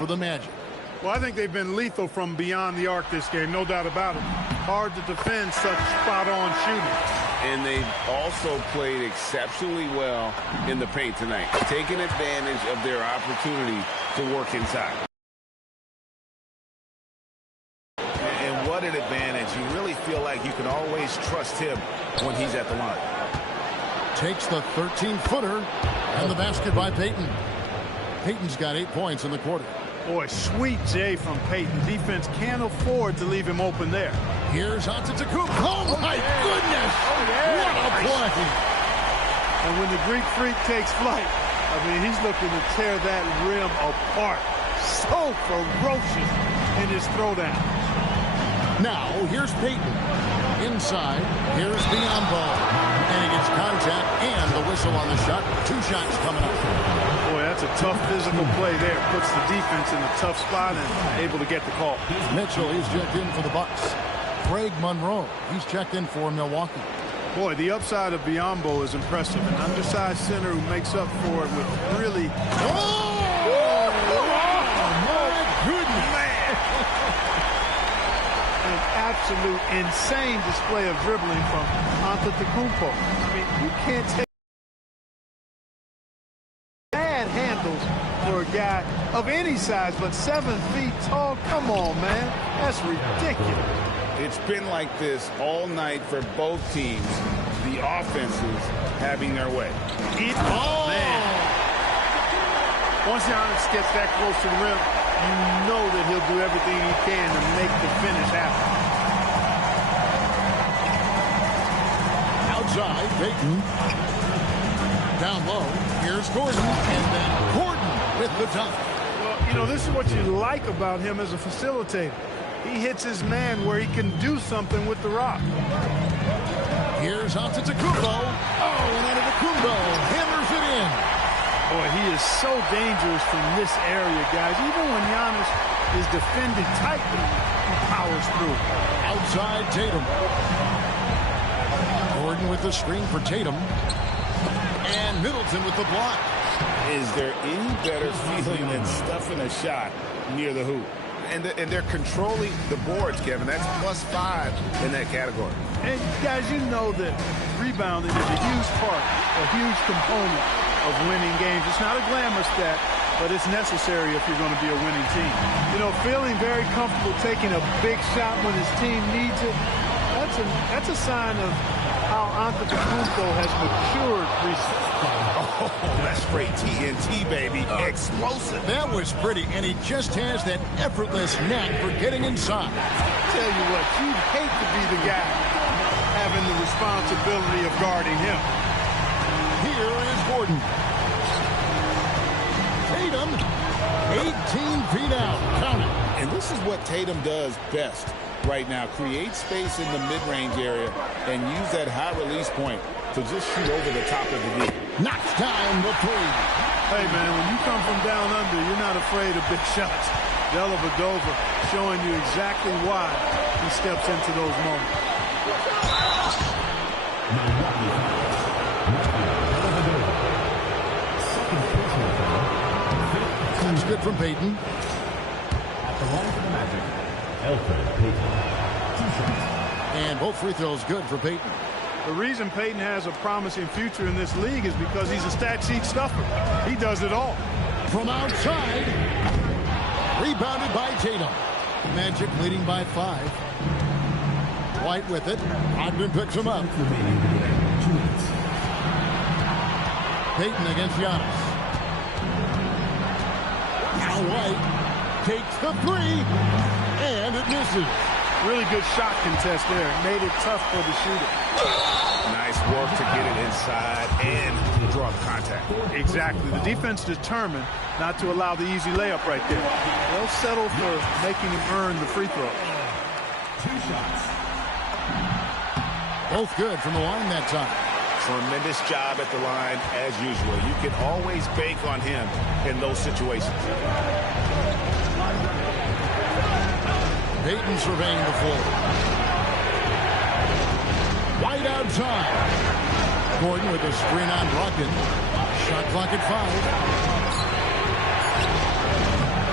for the Magic. Well, I think they've been lethal from beyond the arc this game, no doubt about it. Hard to defend such spot-on shooting. And they've also played exceptionally well in the paint tonight, taking advantage of their opportunity to work inside. And what an advantage. You really feel like you can always trust him when he's at the line. Takes the 13-footer, and the basket by Payton. Payton's got 8 points in the quarter. Boy, sweet J from Payton. Defense can't afford to leave him open there. Here's Antetokounmpo. Oh, my goodness! Oh, yeah. What a play! And when the Greek Freak takes flight, I mean, he's looking to tear that rim apart. So ferocious in his throwdown. Now, here's Payton. Inside, here's Biyombo. And he gets contact and the whistle on the shot. 2 shots coming up. Boy, that's a tough physical play there. Puts the defense in a tough spot and able to get the call. Mitchell, he's checked in for the Bucks. Craig Monroe, he's checked in for Milwaukee. Boy, the upside of Biyombo is impressive. An undersized center who makes up for it with really... Oh, my goodness! Man! An absolute insane display of dribbling from Antetokounmpo. I mean, you can't take bad handles for a guy of any size, but 7 feet tall. Come on, man. That's ridiculous. It's been like this all night for both teams. The offenses having their way. Man. Once Giannis gets that close to the rim, you know that he'll do everything he can to make the finish happen. Outside, Payton. Down low, here's Gordon. And then Gordon with the dunk. Well, you know, this is what you like about him as a facilitator. He hits his man where he can do something with the rock. Here's Antetokounmpo. Oh, and Antetokounmpo hammers it in. Boy, he is so dangerous from this area, guys. Even when Giannis is defended tightly, he powers through. Outside, Tatum. Gordon with the screen for Tatum. And Middleton with the block. Is there any better feeling than stuffing a shot near the hoop? And they're controlling the boards, Kevin. That's +5 in that category. And, guys, you know that rebounding is a huge part, a huge component of winning games. It's not a glamour stat, but it's necessary if you're going to be a winning team. You know, feeling very comfortable taking a big shot when his team needs it, that's a sign of how Antetokounmpo has matured recently. Oh, that's straight TNT, baby. Explosive. That was pretty, and he just has that effortless knack for getting inside. Tell you what, you'd hate to be the guy having the responsibility of guarding him. Here is Gordon. Tatum, 18 feet out. Count it. And this is what Tatum does best right now. Create space in the mid-range area and use that high release point to just shoot over the top of the league. Knocks down the 3. Hey, man, when you come from down under, you're not afraid of big shots. Dellavedova showing you exactly why he steps into those moments. That's good from Payton. At the line for the Magic, Elfrid Payton. 2 shots. And both free throws good for Payton. The reason Payton has a promising future in this league is because he's a stat sheet stuffer. He does it all. From outside, rebounded by Tatum. Magic leading by 5. White with it. Ogden picks him up. Payton against Giannis. Now White takes the 3, and it misses. Really good shot contest there. Made it tough for the shooter. Nice work to get it inside and draw the contact. Exactly. The defense determined not to allow the easy layup right there. They'll settle for making him earn the free throw. 2 shots. Both good from the line that time. Tremendous job at the line as usual. You can always bank on him in those situations. Payton surveying the floor. White outside. Gordon with a screen on Brogdon. Shot clock at 5.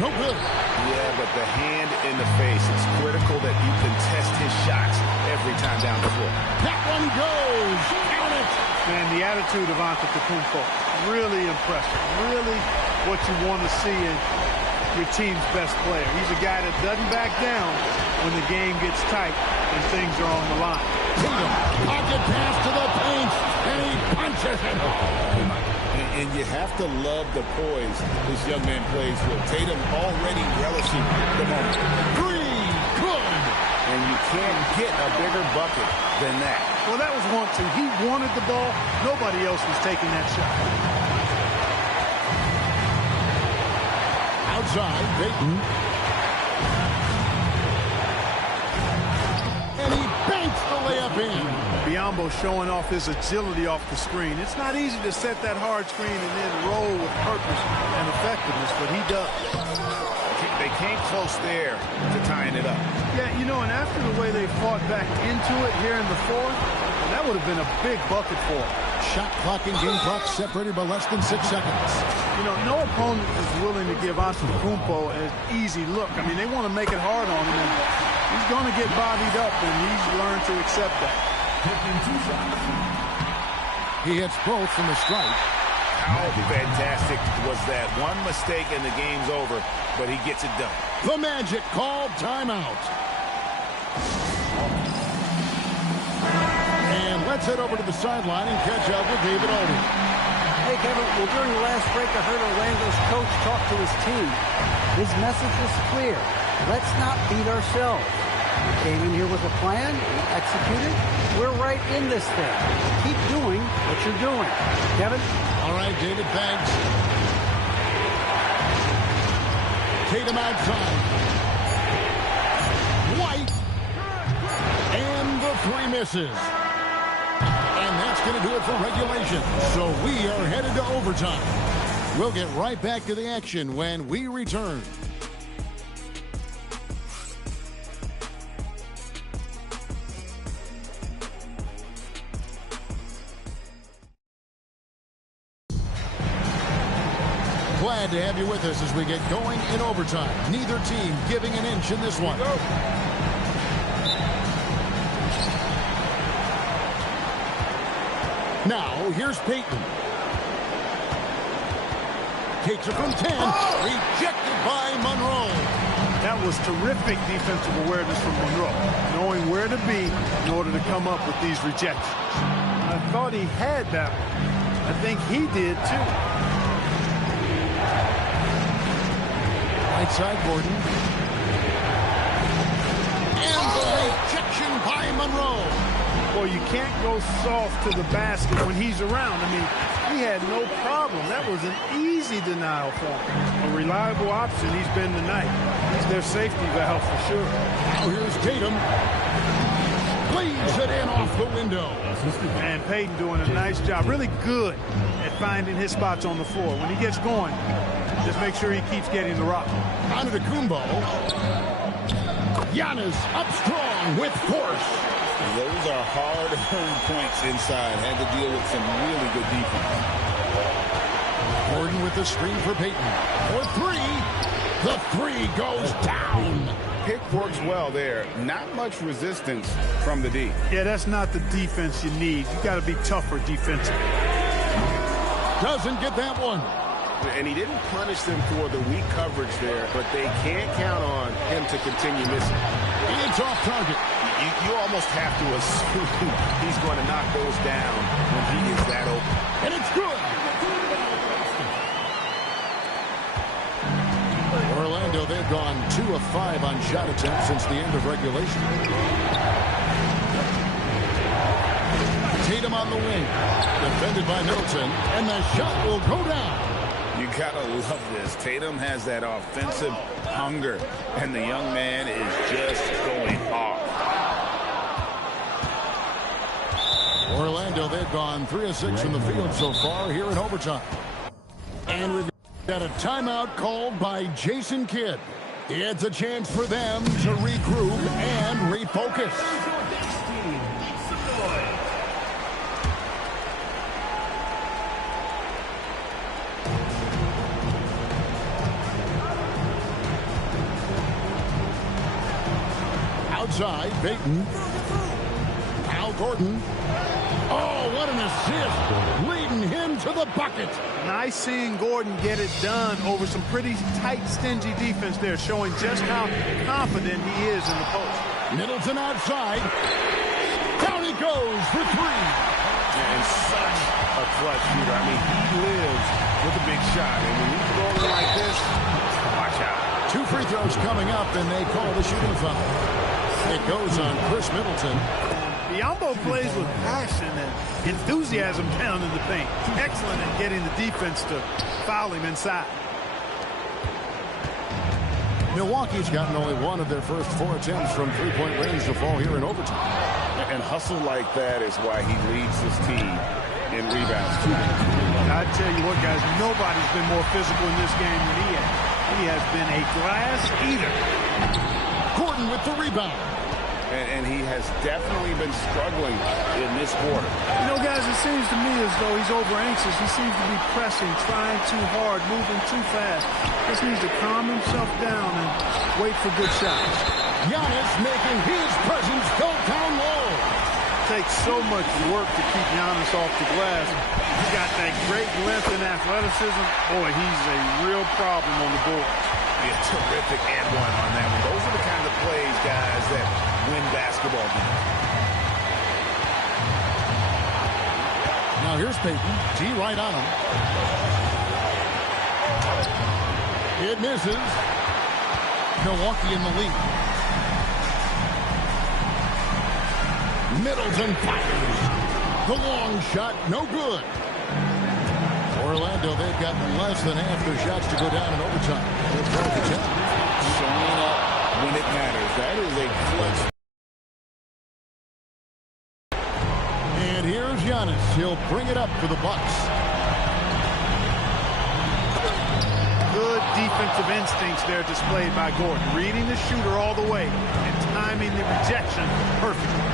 No good. Yeah, but the hand in the face, it's critical that you contest his shots every time down the floor. That one goes. Count it. Man, the attitude of Antetokounmpo, really impressive. Really what you want to see in your team's best player. He's a guy that doesn't back down when the game gets tight and things are on the line. Tatum, pocket pass to the paint, and he punches it. And you have to love the poise this young man plays with. Tatum already relishing the moment. Three, good. And you can't get a bigger bucket than that. Well, that was 1-2. He wanted the ball. Nobody else was taking that shot. Outside, Payton. And he banks the layup in. Biyombo showing off his agility off the screen. It's not easy to set that hard screen and then roll with purpose and effectiveness, but he does. They came close there to tying it up. Yeah, you know, and after the way they fought back into it here in the fourth, that would have been a big bucket for him. Shot clock and game clock separated by less than 6 seconds. You know, no opponent is willing to give Antetokounmpo an easy look. I mean, they want to make it hard on him, and he's going to get bodied up, and he's learned to accept that. He hits both from the stripe. How fantastic was that? One mistake and the game's over, but he gets it done. The Magic called timeout. And let's head over to the sideline and catch up with David Aldridge. Hey, Kevin, well, during the last break, I heard Orlando's coach talk to his team. His message was clear. Let's not beat ourselves. We came in here with a plan. We executed. We're right in this thing. Keep doing what you're doing. Kevin? All right, David, thanks. Tatum outside. White. And the three misses. And that's going to do it for regulation. So we are headed to overtime. We'll get right back to the action when we return. Glad to have you with us as we get going in overtime. Neither team giving an inch in this one. Now, here's Payton. Takes it from 10. Rejected by Monroe. That was terrific defensive awareness from Monroe, knowing where to be in order to come up with these rejections. I thought he had that one. I think he did, too. Right side, Gordon. And the rejection by Monroe. Well, you can't go soft to the basket when he's around. I mean, he had no problem. That was an easy denial for him. A reliable option he's been tonight. He's their safety valve for sure. Now here's Tatum. Leaves it in off the window. And Payton doing a nice job. Really good at finding his spots on the floor. When he gets going, just make sure he keeps getting the rock. Antetokounmpo. Giannis up strong with force. Those are hard-earned points inside. Had to deal with some really good defense. Gordon with the screen for Payton. For three. The three goes down. Pick works well there. Not much resistance from the D. Yeah, that's not the defense you need. You got to be tougher defensively. Doesn't get that one. And he didn't punish them for the weak coverage there, but they can't count on him to continue missing. It's off target. You almost have to assume he's going to knock those down when he is that open. And it's good. Orlando, they've gone 2 of 5 on shot attempts since the end of regulation. Tatum on the wing. Defended by Middleton. And the shot will go down. You gotta love this. Tatum has that offensive hunger, and the young man is just going off. Orlando, they've gone 3 of 6 from the field so far here in overtime. And we've got a timeout called by Jason Kidd. It's a chance for them to regroup and refocus. Outside, Payton. Al Gordon. Oh, what an assist. Leading him to the bucket. Nice seeing Gordon get it done over some pretty tight, stingy defense there, showing just how confident he is in the post. Middleton outside. Down he goes for three. And such a clutch shooter. I mean, he lives with a big shot. And when he's rolling like this, watch out. 2 free throws coming up, and they call the shooting foul. It goes on Chris Middleton. Biyombo plays with passion and enthusiasm down in the paint. Excellent at getting the defense to foul him inside. Milwaukee's gotten only one of their first 4 attempts from three-point range to fall here in overtime. And hustle like that is why he leads this team in rebounds, too. I tell you what, guys, nobody's been more physical in this game than he has. He has been a glass eater. Gordon with the rebound. And he has definitely been struggling in this quarter. You know, guys, it seems to me as though he's over-anxious. He seems to be pressing, trying too hard, moving too fast. Just needs to calm himself down and wait for good shots. Giannis making his presence felt down low. Takes so much work to keep Giannis off the glass. He's got that great length and athleticism. Boy, he's a real problem on the board. A terrific and one on that one. Those are the kind of plays, guys, that win basketball games. Now here's Payton. G right on him. It misses. Milwaukee in the lead. Middleton fires. The long shot, no good. Orlando, they've got less than half their shots to go down in overtime. Showing up when it matters. That is a clutch. And here's Giannis. He'll bring it up for the Bucks. Good defensive instincts there displayed by Gordon. Reading the shooter all the way and timing the rejection perfectly.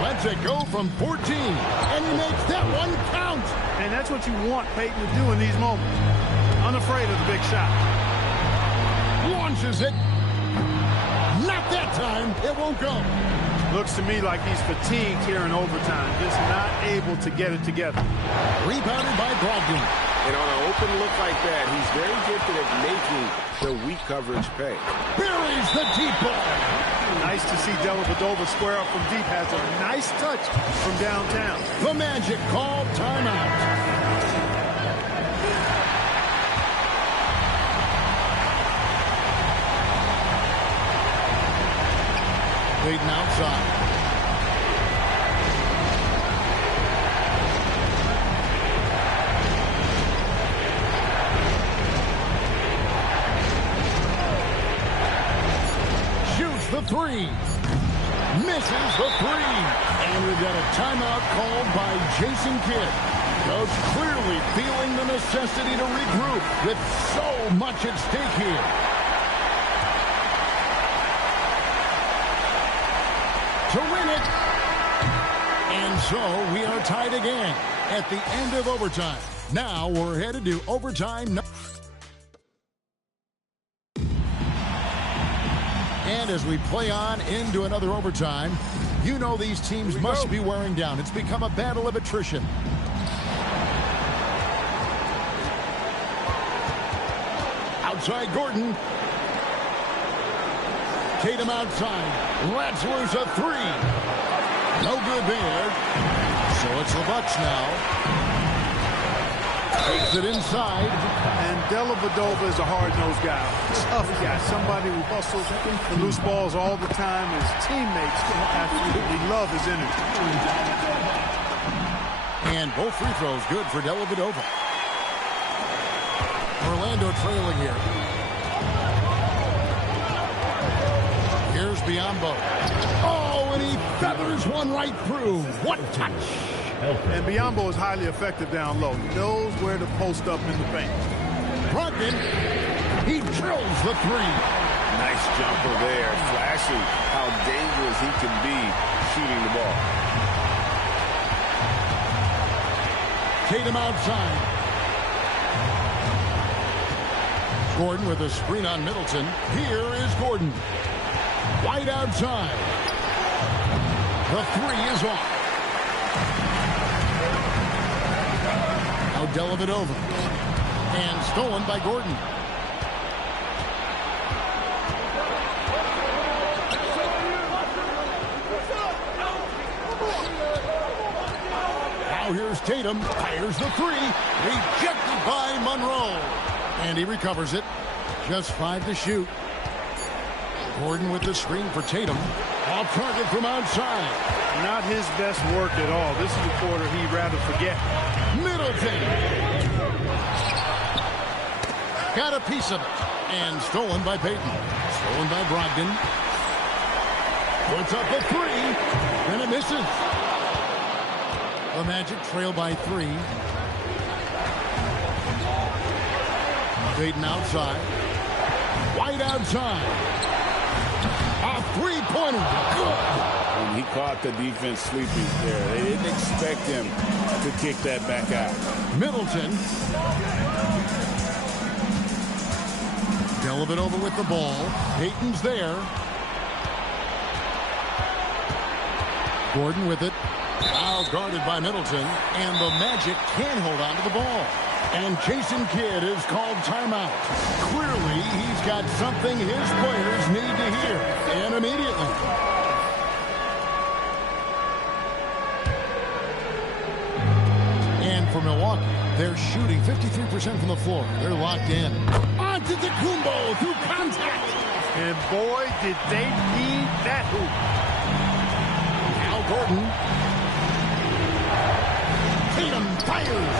Lets it go from 14. And he makes that one count. And that's what you want Payton to do in these moments. Unafraid of the big shot. Launches it. Not that time. It won't go. Looks to me like he's fatigued here in overtime. Just not able to get it together. Rebounded by Brogdon. And on an open look like that, he's very gifted at making the weak coverage pay. Buries the deep ball. Nice to see Dellavedova square up from deep. Has a nice touch from downtown. The Magic called timeout. Payton outside. Shoots the three. Misses the three. And we've got a timeout called by Jason Kidd. Coach clearly feeling the necessity to regroup with so much at stake here. To win it. And so we are tied again at the end of overtime. Now we're headed to overtime. And as we play on into another overtime, you know these teams must be wearing down. It's become a battle of attrition. Outside Gordon. Tatum outside. Lets loose a three. No good there. So it's the Bucks now. Takes it inside. And Dellavedova is a hard-nosed guy. Tough guy. Somebody who hustles for loose balls all the time. His teammates absolutely love his energy. And both free throws good for Dellavedova. Orlando trailing here. Here's Biyombo. Oh, and he feathers one right through. What touch. And Biyombo is highly effective down low. He knows where to post up in the paint. Brogdon, he drills the three. Nice jumper there, flashing how dangerous he can be shooting the ball. Tatum outside. Gordon with a screen on Middleton. Here is Gordon. White outside. The three is off. Now Dellavedova. And stolen by Gordon. Now here's Tatum. Fires the three. Rejected by Monroe. And he recovers it. Just 5 to shoot. Gordon with the screen for Tatum. Off target from outside. Not his best work at all. This is a quarter he'd rather forget. Middleton. Got a piece of it. And stolen by Payton. Stolen by Brogdon. Puts up the three. And it misses. The Magic trail by 3. Payton outside. White outside. A three-pointer. Good. And he caught the defense sleeping there. They didn't expect him to kick that back out. Middleton. Dellavedova with the ball. Payton's there. Gordon with it. Foul guarded by Middleton. And the Magic can't hold on to the ball. And Jason Kidd is called timeout. Clearly, he's got something his players need to hear. And immediately. And for Milwaukee, they're shooting 53% from the floor. They're locked in. Antetokounmpo through contact. And boy, did they need that hoop. Al Gordon. Tatum fires.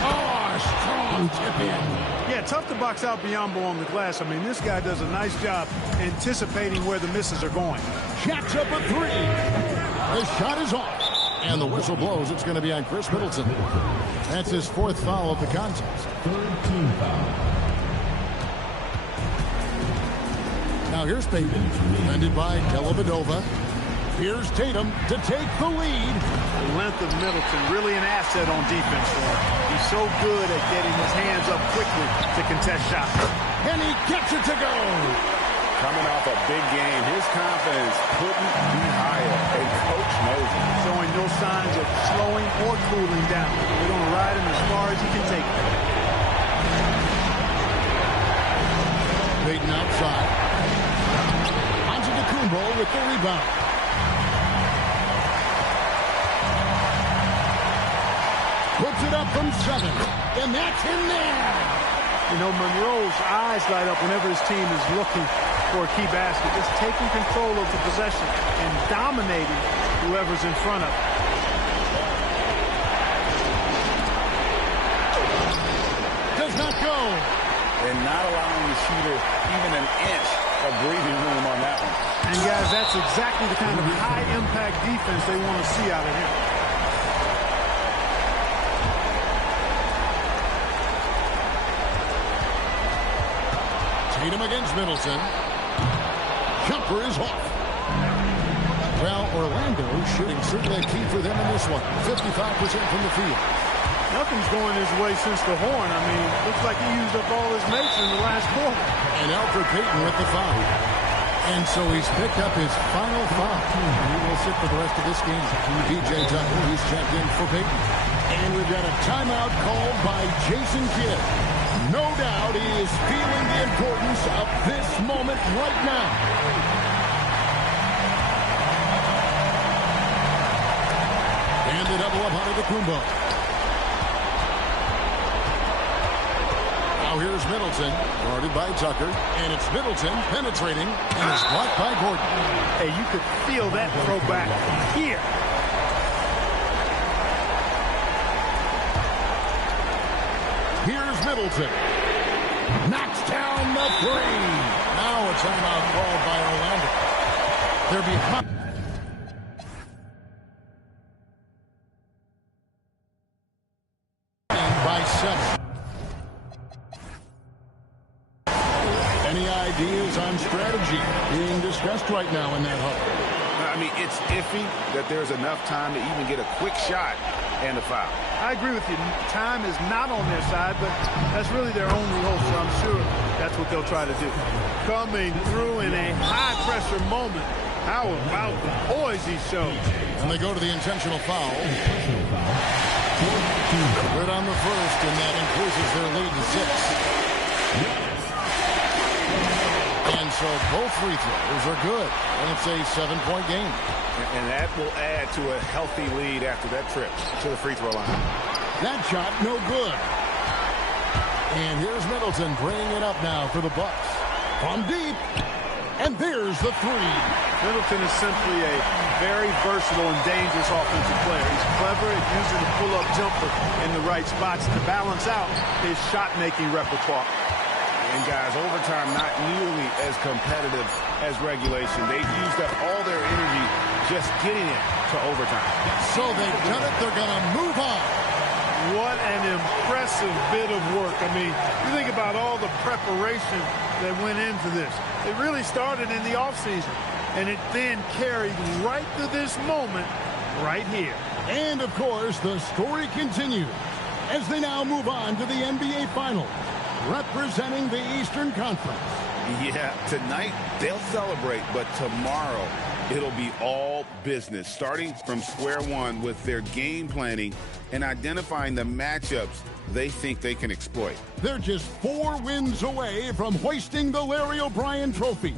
Oh, strong tip in. Yeah, tough to box out Biyombo on the glass. I mean, this guy does a nice job anticipating where the misses are going. Jacks up a three. The shot is off. And the whistle blows. It's going to be on Chris Middleton. That's his 4th foul of the contest. 3rd team foul. Now here's Payton. Defended by Dellavedova. Here's Tatum to take the lead. The length of Middleton, really an asset on defense for him. He's so good at getting his hands up quickly to contest shots. And he gets it to go. Coming off a big game, his confidence couldn't be higher. And coach knows it. Showing no signs of slowing or cooling down. They're going to ride him as far as he can take him. Payton outside. Antetokounmpo with the rebound. Puts it up from 7. And that's in there. You know, Monroe's eyes light up whenever his team is looking for a key basket. Just taking control of the possession and dominating whoever's in front of him. Does not go. And not allowing the shooter even an inch of breathing room on that one. And guys, that's exactly the kind of high-impact defense they want to see out of him. Tatum against Middleton. Jumper is off. Well, Orlando shooting certainly a key for them in this one. 55% from the field. Nothing's going his way since the horn. I mean, looks like he used up all his mates in the last quarter. And Alfred Payton with the foul. And so he's picked up his final foul. He will sit for the rest of this game. PJ Tucker, he's checked in for Payton. And we've got a timeout called by Jason Kidd. No doubt he is feeling the importance of this moment right now. And the double up out of the Kumbo. Now here's Middleton, guarded by Tucker. And it's Middleton penetrating, and it's blocked by Gordon. Hey, you could feel that throwback here. Here's Middleton. Knocks down the three. Now a timeout called by Orlando. They're behind. By 7. Any ideas on strategy being discussed right now in that hub? I mean, it's iffy that there's enough time to even get a quick shot and the foul. I agree with you. Time is not on their side, but that's really their only hope, so I'm sure that's what they'll try to do. Coming through in a high-pressure moment. How about the poise he showed? And they go to the intentional foul. Good on the first, and that increases their lead to 6. And so both free throws are good, and it's a 7-point game. And that will add to a healthy lead after that trip to the free throw line. That shot, no good. And here's Middleton bringing it up now for the Bucks. From deep. And there's the three. Middleton is simply a very versatile and dangerous offensive player. He's clever at using the pull-up jumper in the right spots to balance out his shot-making repertoire. And guys, overtime not nearly as competitive as regulation. They've used up all their energy just getting it to overtime. So they've done it. They're going to move on. What an impressive bit of work. I mean, you think about all the preparation that went into this. It really started in the offseason, and it then carried right to this moment right here. And, of course, the story continues as they now move on to the NBA Finals, representing the Eastern Conference. Yeah, tonight they'll celebrate, but tomorrow it'll be all business, starting from square one with their game planning and identifying the matchups they think they can exploit. They're just 4 wins away from hoisting the Larry O'Brien Trophy.